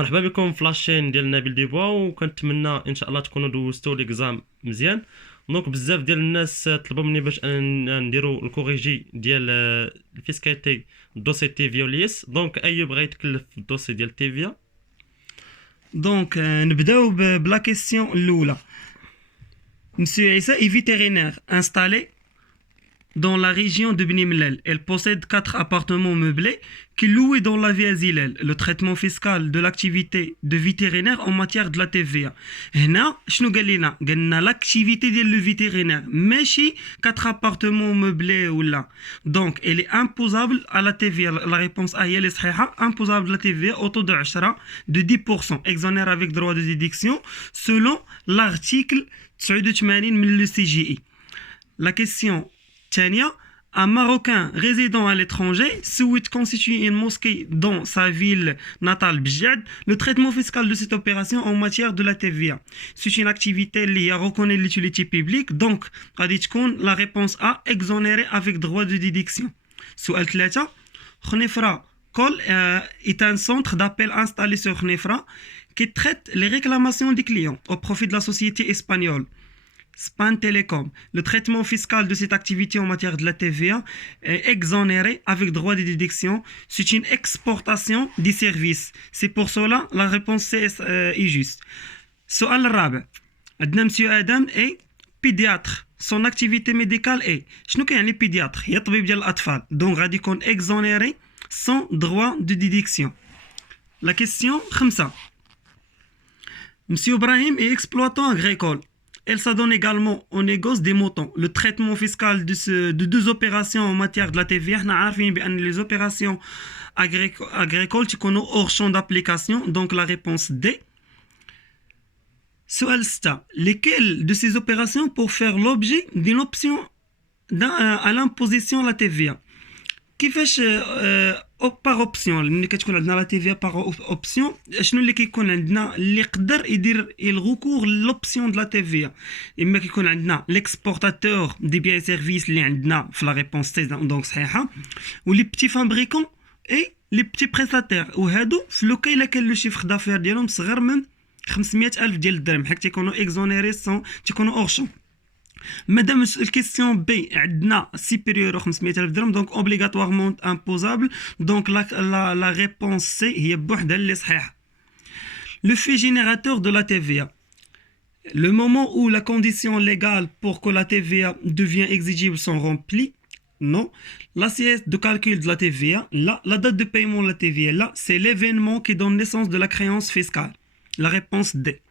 مرحبا بكم في لاشين ديال نبيل ديبوا، وكنتمنى ان شاء الله تكونوا دوزتوا ليكزام مزيان. دونك بزاف ديال الناس طلبوا مني باش نديروا الكوريجي ديال الفيسكاليتي دوسي تيفيا وليس. دونك اي بغى يتكلف في الدوسي ديال تيفيا. دونك نبداو بلا كيسيون الاولى. Monsieur Issa est vétérinaire installé dans la région de Beni Mellal. Elle possède 4 appartements meublés qu'il loue dans la ville Zilal. Le traitement fiscal de l'activité de vétérinaire en matière de la TVA. هنا شنو قال لنا؟ قالنا l'activité ديال le vétérinaire ماشي 4 appartements meublés ولا. Donc elle est imposable à la TVA. La réponse A هي اللي صحيحة. Imposable à la TVA au taux de 10 de 10%. Exonère avec droit de déduction selon l'article 89 من le CGI. La question Tania, un Marocain résidant à l'étranger souhaite constituer une mosquée dans sa ville natale Bjad. Le traitement fiscal de cette opération en matière de la TVA. C'est une activité liée à reconnaître l'utilité publique. Donc, la réponse A, exonérée avec droit de déduction. Soual 3. Khnefra Kol est un centre d'appel installé sur Khnefra qui traite les réclamations des clients au profit de la société espagnole Span Telecom. Le traitement fiscal de cette activité en matière de la TVA est exonéré avec droit de déduction. C'est une exportation des services. C'est pour cela la réponse est juste. Soal Rab. Monsieur Adam est pédiatre. Son activité médicale est شنو كيعني pédiatre؟ هي طبيب ديال الأطفال. Donc غادي يكون exonéré sans droit de déduction. La question 5. Monsieur Ibrahim est exploitant agricole. Elle s'adonne également au négoce des moutons. Le traitement fiscal de deux opérations en matière de la TVA, nous savons que les opérations agricoles sont hors champ d'application. Donc la réponse D. Soal 6. Lesquelles de ces opérations pour faire l'objet d'une option à l'imposition de la TVA? كيفاش par option ملي كتكون عندنا لا تي في par option شنو اللي كيكون عندنا اللي يقدر يدير الركور لوبسيون د لا تي في؟ اما كيكون عندنا ليكسبورتاتور دي بيان سيرفيس اللي عندنا في لا ريبونس سي دونك صحيحه، ولي بتي فابريكون اي لي بتي بريستاتير، وهادو في لوكا الا كان لو شيفر دافير ديالهم صغر من 500,000 ديال الدرهم حيت تيكونوا اكزونيري سون تيكونوا اورشون. Madame, question B, عندنا supérieur à 500,000 درهم, donc obligatoirement imposable. Donc la réponse C هي بوحدها اللي صحيحة. Le fait générateur de la TVA. Le moment où la condition légale pour que la TVA devient exigible sont remplies. Non. L'assiette de calcul de la TVA. Là, la date de paiement de la TVA. Là, c'est l'événement qui donne naissance de la créance fiscale. La réponse D.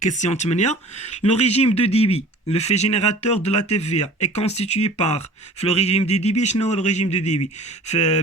Question 8. Le régime de débit, le fait générateur de la TVA, est constitué par le régime de débit. Le régime de débit,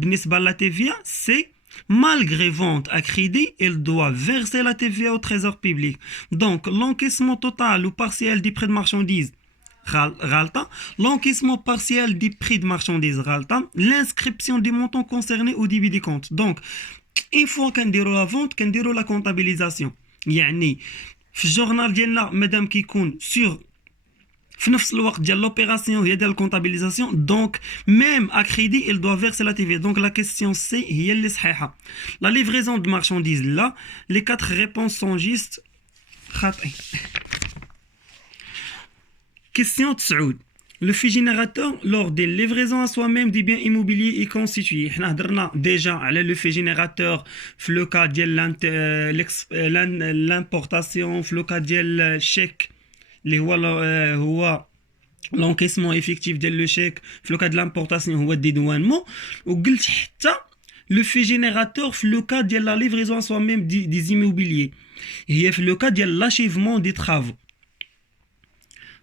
بالنسبة la TVA, c'est malgré vente à crédit, elle doit verser la TVA au trésor public. Donc l'encaissement total ou partiel des prix de marchandises, l'encaissement partiel des prix de marchandises, l'inscription des montants concernés au débit des comptes. Donc une fois qu'on déroule la vente, qu'on déroule la comptabilisation. يعني في الجورنال ديالنا مادام كيكون سور في نفس الوقت ديال لوبيراسيون هي ديال الكونطابيليزاسيون دونك ميم ا كريدي il doit verser la TVA. Donc la question C هي اللي صحيحه. La livraison de marchandises là les 4 réponses sont justes خاطئين. Question 9. Le fait générateur lors des livraisons à soi-même des biens immobiliers est constitué. حنا هضرنا déjà على le fait générateur في لو كا ديال l'importation في لو كا ديال الشيك اللي هو l'encaissement effectif ديال لو شيك في لو كا de l'importation هو الديدوانمون. وقلت حتى le fait générateur في لو كا ديال la livraison à soi-même des immobiliers هي في لو كا ديال l'achèvement des travaux.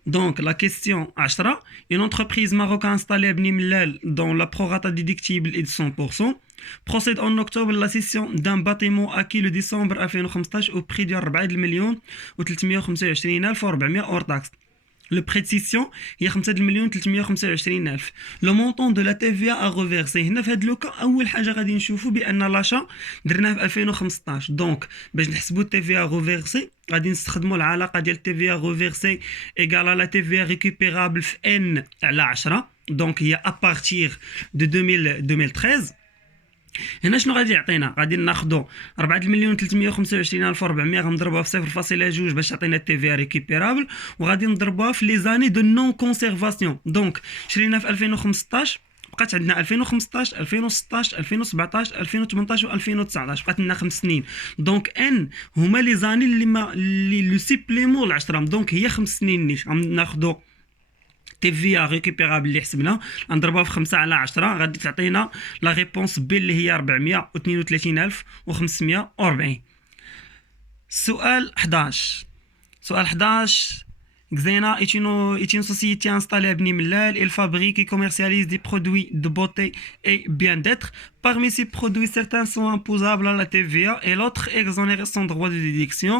Donc la question 10. Une entreprise marocaine installée à Beni Mellal dont la prorata déductible est de 100% procède en octobre la cession d'un bâtiment acquis le décembre 2015 au prix de 4,325,400 hors taxe. Le prix de cession est 5,325,000. Le montant de la TVA à reverser. هنا في هذا لوكا أول حاجة غادي نشوفوا بأن لاشا درناه في 2015. دونك باش نحسبوا TVA reversé غادي نستخدموا العلاقة ديال TVA reversé égale à la TVA récupérable في N على 10. Donc هي à partir de 2013. هنا شنو غادي يعطينا؟ غادي ناخذوا 4,325,400 غنضربوها في 0.2 باش تعطينا تي في ريكيبيرابل، وغادي نضربوها في لي زاني دو نون كونسيرفاسيون. دونك شرينا في 2015 بقات عندنا 2015 2016 2017 2018 و2019 بقات لنا 5 سنين. دونك ان هما لي زاني اللي لو سيبليمون 10. دونك هي 5 سنين نيش غناخذوا تي في ريكيبيرابل اللي حسبنا نضربها في 5 على 10 غادي تعطينا لا ريبونس بي اللي هي 432,540. سؤال 11. سؤال 11. Xena est une société installée à Bni Mellal. Elle fabrique et commercialise des produits de beauté et bien-être. Parmi ces produits, certains sont imposables à la TVA et l'autre exonérés sans droit de déduction.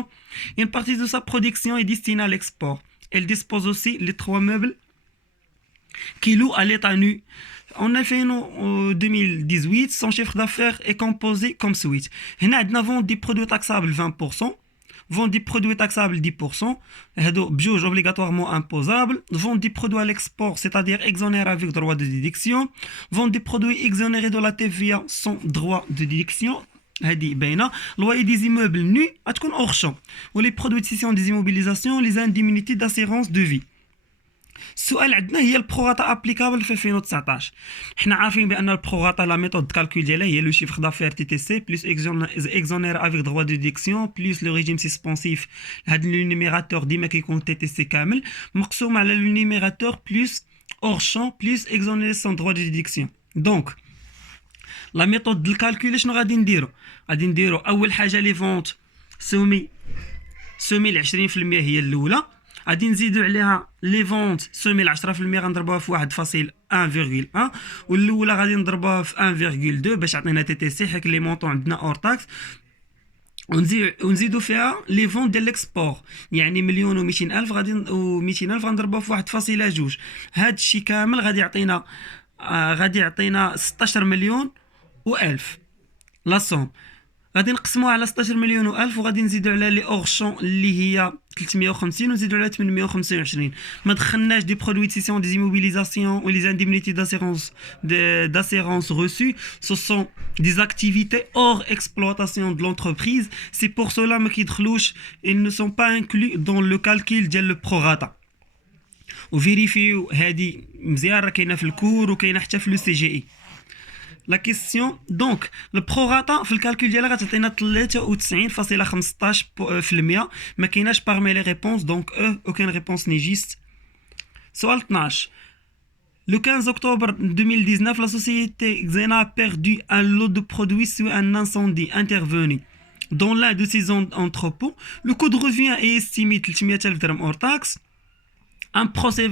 Une partie de sa production est destinée à l'export. Elle dispose aussi les 3 meubles qui louent à l'état nu. En 2018, son chiffre d'affaires est composé comme suit. Nous avons des produits taxables 20%. Vend des produits taxables 10%, bjouge obligatoirement imposable, vend des produits à l'export, c'est-à-dire exonérés avec droit de déduction, vend des produits exonérés de la TVA sans droit de déduction, loyer des immeubles nus, hors champ, ou les produits de cession des immobilisations, les indemnités d'assurance de vie. السؤال عندنا هي البروغاتا ابليكابل في 2019. حنا عارفين بان البروغاتا لا ميثود كالكول ديالها هي لو شيفر دافير تي تي سي بلس اكزونير افيك دروا دو ديدكسيون بلس لو ريجيم سسبونسيف. هذا لو نيميراتور ديما كيكون تي تي سي كامل مقسوم على لو نيميراتور بلس اور شون بلس اكزونير سون دروا دو ديدكسيون. دونك لا ميثود ديال الكالكول شنو غادي نديرو؟ غادي نديرو اول حاجه لي فونت سومي ال 20% هي الاولى، غادي نزيدو عليها لي فونت سومي ل 10% غنضربوها في 1.1 والاولى غادي نضربوها في 1.2 باش عطينا تي تي سي حيت لي مونطون عندنا اور تاكس، ونزيدو فيها لي فونت ديال الاكسبور يعني 1,200,000 غادي و200,000 غنضربوها في 1.2. هاد الشيء كامل غادي يعطينا 16 مليون و1000 لا سوم. غادي نقسموها على 16 مليون و1000 وغادي نزيدو على لي اور شون اللي هي 350 ونزيدو على 825. ما دخلناش دي برودوي دو سيسيون دي immobilisations ou les indemnités d'assurance reçues. Ce sont des activités hors exploitation de l'entreprise. C'est pour cela ما كيدخلوش, ils ne sont pas inclus dans le calcul ديال le prorata. وفيريفيو هادي مزيان راه كاينه في الكور وكاينه حتى في لو سي جي اي. La question, donc, le prorata, في الكالكول ديالها غتعطينا 93.15%. ما كايناش parmi les réponses, donc aucune réponse n'est juste. سؤال 12. Le 15 octobre 2019, la société Xena a perdu un lot de produits suite à un incendie intervenu dans l'un de ses entrepôts. Le coût de revient est estimé 300,000 dirhams hors taxe. Un procès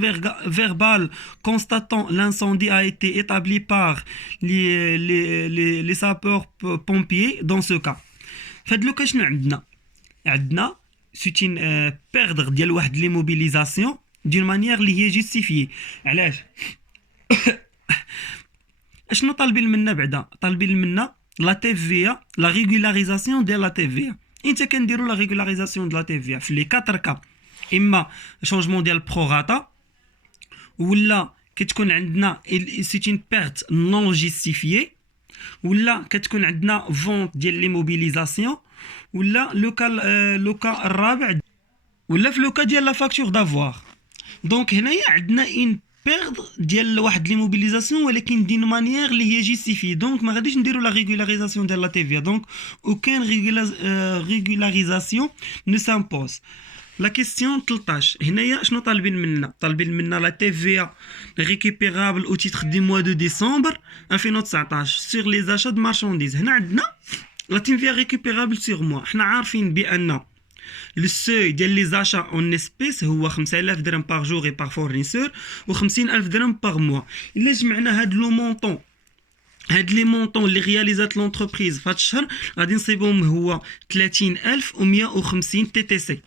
verbal constatant l'incendie a été établi par les sapeurs-pompiers dans ce cas. فهاد لو كاش عندنا c'est une perdre ديال واحد لي موبيليزاسيون d'une manière اللي هي جوستيفيي. علاش؟ اشنو طالبين منا بعدا؟ طالبين منا لا تي في لا ريغولاريزاسيون ديال لا تي في. انت كنديروا لا ريغولاريزاسيون ديال لا تي في في لي 4 كا. اما شونجمون ديال البروغاتا ولا كتكون عندنا سي اون بيرت نون جوستيفيي ولا كتكون عندنا فونت ديال لي موبيليزاسيون ولا لوكا الرابع ولا في لوكا ديال لا فاكتور دافوار. دونك هنايا عندنا ان بيرد ديال واحد لي موبيليزاسيون ولكن دين مانيير اللي هي جوستيفي. دونك ما غاديش نديروا لا ريغولاريزاسيون ديال لا تي في. دونك اوكين ريغولاريزاسيون نو سامبوز. La question 13. هنايا شنو طالبين منا؟ طالبين منا لا تي في récupérable au titre du mois de décembre 2019 sur les achats de marchandises. هنا عندنا لا تي في récupérable sur mois. حنا عارفين بان le seuil ديال les achats en espèces هو 5,000 درهم par jour et par fournisseur و 50,000 درهم par mois. إلا جمعنا هاد لو مونطون هاد لي مونطون اللي رياليزات لونتربريز فهاد الشهر غادي نصيبهم هو 30,150 تي تي سي.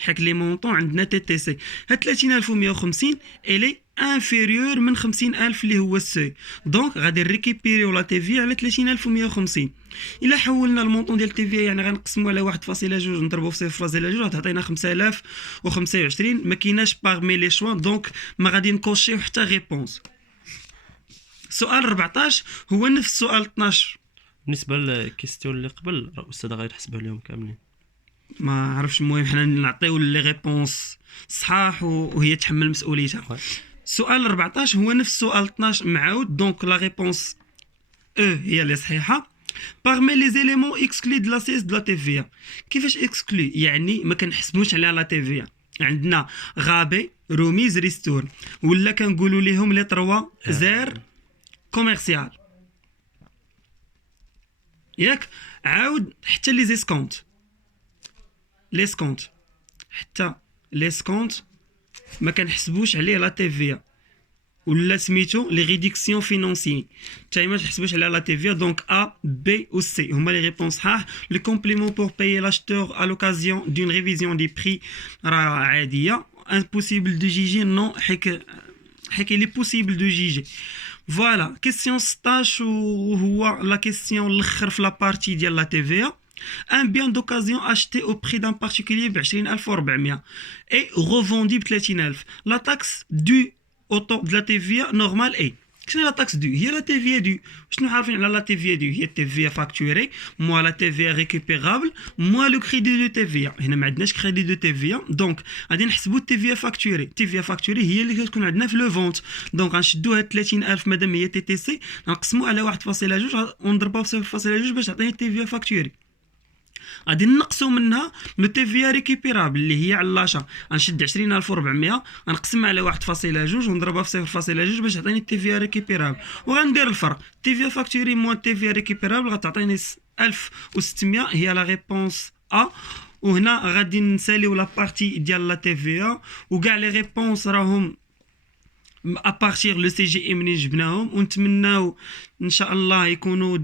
حيت لي مونطون عندنا تي تي سي هاد 30,150 الي انفيريور من 50,000 اللي هو السوي. دونك غادي نريكيبيريو لا تي في على 30,150. الا حولنا المونطون ديال تي في يعني غنقسمو على 1.2 نضربو في 0.2 غتعطينا 5,025. ما كايناش باغمي لي شوا دونك ما غادي نكوشيو حتى ريبونس. سؤال 14 هو نفس سؤال 12 بالنسبه للكيستيون اللي قبل راه الاستاذ غادي يحسبها لهم كاملين. ما عرفش، المهم حنا نعطيو لي ريبونس صحاح وهي تحمل مسؤوليتها. السؤال 14 هو نفس السؤال 12 معاود، دونك لا ريبونس هي اللي صحيحه. parmi les éléments exclus de l'assiette de la TVA. كيفاش exclus؟ يعني ما كنحسبوش عليها لا TVA. عندنا غابي، روميز، ريستور، ولا كنقولوا لهم لي 3 زير كوميرسيال ياك. عاود حتى لي زيسكونت، لي سكونت، حتى لي سكونت ما كنحسبوش عليه لا TVA، ولا سميتو لي ريدكسيون فينانسيي حتى ما تحسبوش على لا TVA. دونك A B ou C هما لي ريبونس صحاح. لي كومبليمون بور بايي لاشتور à l'occasion d'une révision des prix راه عاديه. impossible de juger non حيت لي possible de juger. فوالا كيسيون 16 وهو لا كيسيون الاخر في لا بارتي ديال لا TVA. Un bien d'occasion acheté au prix d'un particulier ب 20400 et revendu ب 30000. La taxe due au taux de la TVA normale est. شنو لا taxe due؟ هي لا TVA due. شنو عارفين على لا TVA due؟ هي TVA facturée moins la TVA récupérable moins le crédit de TVA. هنا ما عندناش crédit de TVA، دونك غادي نحسبوا TVA facturée. TVA facturée هي اللي كتكون عندنا في لو فونت. دونك غنشدو هاد 30000 مادام هي TTC نقسموا على 1.2 ونضربوها ب 0.2 باش تعطيني TVA facturée. غادي نقصوا منها لو تي في ريكيبيرابل اللي هي على لاشا. غنشد 20400 غنقسم على 1.2 ونضربها في 0.2 باش تعطيني تي في ريكيبيرابل، وغندير الفرق. تي في فاكتوري موان تي في ريكيبيرابل غتعطيني 1600 هي لا ريبونس ا. وهنا غادي نساليو لا بارتي ديال لا تي في وكاع لي ريبونس راهم ابارتير لو سي جي منين جبناهم، ونتمناو ان شاء الله يكونوا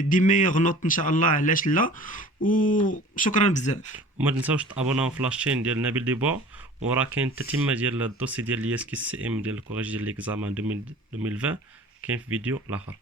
دي ميور نوت ان شاء الله. علاش لا؟ وشكرا بزاف. وما تنساوش تابوناو في لاشين ديال نبيل ديبوا، وراه كاين التتمه ديال الدوسي ديال الياس كي سي ام ديال الكوريج ديال ليكزامان 2020 كاين في فيديو الاخر.